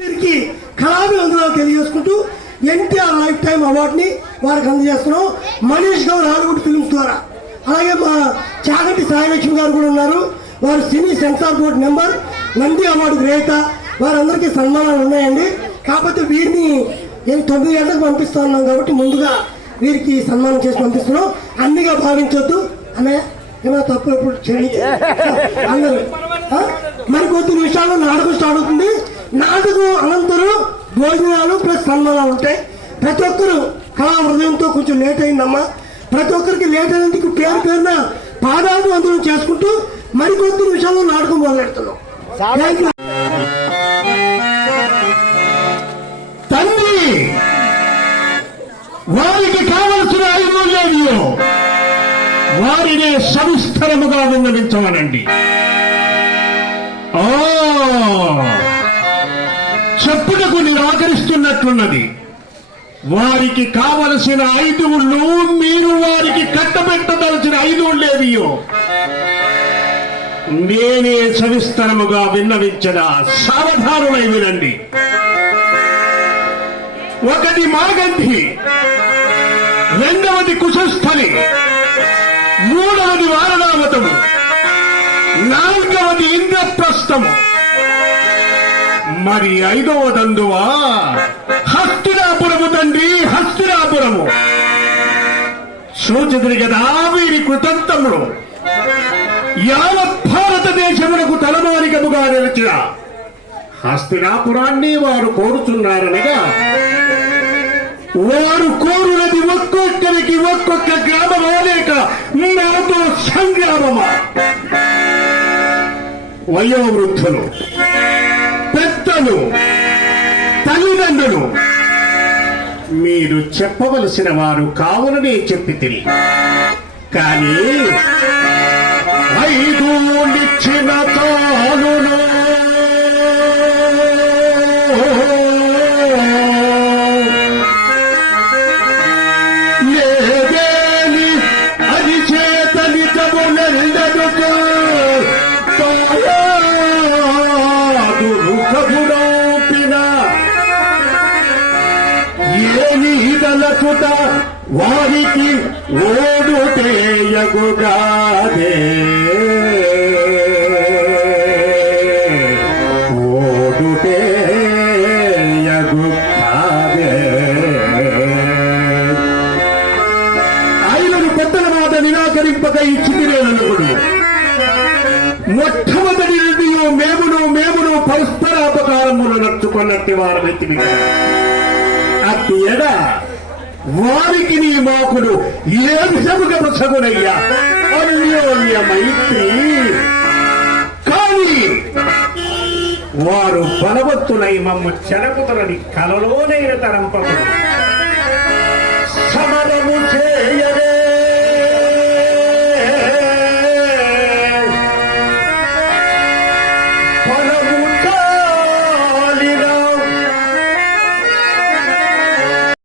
వీరికి కళాభివందనాలు తెలియజేసుకుంటూ NTR life time అవార్డుని వారికి అందజేస్తున్నాం మనీష్ గౌర్ హాలీవుడ్ ఫిల్మ్స్ ద్వారా. అలాగే మా చాగంటి సాయిలక్ష్మి గారు కూడా ఉన్నారు. వారు cine censor board member, Nandi award గ్రహీత. వారందరికీ సన్మానాలు ఉన్నాయండి. కాకపోతే వీరిని 9 గంటలకు పంపిస్తున్నాం కాబట్టి ముందుగా వీరికి సన్మానం చేసి పంపిస్తున్నాం. అన్నిగా భావించొద్దు అన్నయ్య, ఏమైనా తప్పు ఎప్పుడు చేయండి. అందరూ మరి కొద్ది నిమిషాల్లో నాటకం స్టార్ట్ అవుతుంది. నాటకం అనంతరం భోజనాలు ప్లస్ సన్మానాలు ఉంటాయి. ప్రతి ఒక్కరు కళా హృదయంతో కొంచెం లేట్ అయిందమ్మా. ప్రతి ఒక్కరికి లేట్ అయినందుకు పేరు పేరున పాదాలు అందరం చేసుకుంటూ మరికొద్ది నిమిషాల్లో నాటకం మొదలెడుతున్నాం. తండ్రి వారికి కావలసిన ఐదు వారినే సవిస్తరముగా విన్నవించమనండి. చెప్పుటకు నిరాకరిస్తున్నట్లున్నది. వారికి కావలసిన 5 ఊళ్ళు మీరు వారికి కట్టబెట్టదలసిన 5 ఊళ్ళేవియో నేనే సవిస్తరముగా విన్నవించిన. సావధానులై వినండి. 1 మాగంధి, 2వది కుశస్థలి, 3వది వారణావతము, 4వది ఇంద్రప్రస్థము, మరి 5వదందువా హస్తినాపురము. తండ్రి హస్తినాపురము సూచితుడి కదా వీరి కృతంతములు యావత్ భారతదేశమునకు తలమానికముగా నిలిచిన హస్తినాపురాన్ని వారు కోరుచున్నారనగా, వారు కోరునది ఒక్కొక్కరికి ఒక్కొక్క గ్రామమా లేక నాతో సంగ్రామమా? వయోవృద్ధులు, పెద్దలు, తల్లిదండ్రులు మీరు చెప్పవలసిన వారు కావుననే చెప్పి తిరిగి. కానీ 5 ఊళ్ళిచ్చిన తానును లేదేని అది చేతనితములెందనుకో దుఃఖమునౌపిన ఏమి ఇదలచుట వారికి ఓడుటేయగుగాదే. ఓడుటేయగుగాదే. 5 పెద్దల మాట నిరాకరింపక ఇచ్చితిరేననుకుడు. మొట్టమొదటి నుండియో మేమును పరస్పరాపకారములు నచ్చుకున్నట్టు వారు వ్యక్తి అతి ఎడ వారికి నీ మాకుడు ఏ విధముగా సగునయ్యా అన్యోన్య మైత్రి. కానీ వారు బలవత్తులై మమ్ము చెరకుతలని కలలోనైన తరంపకుడు.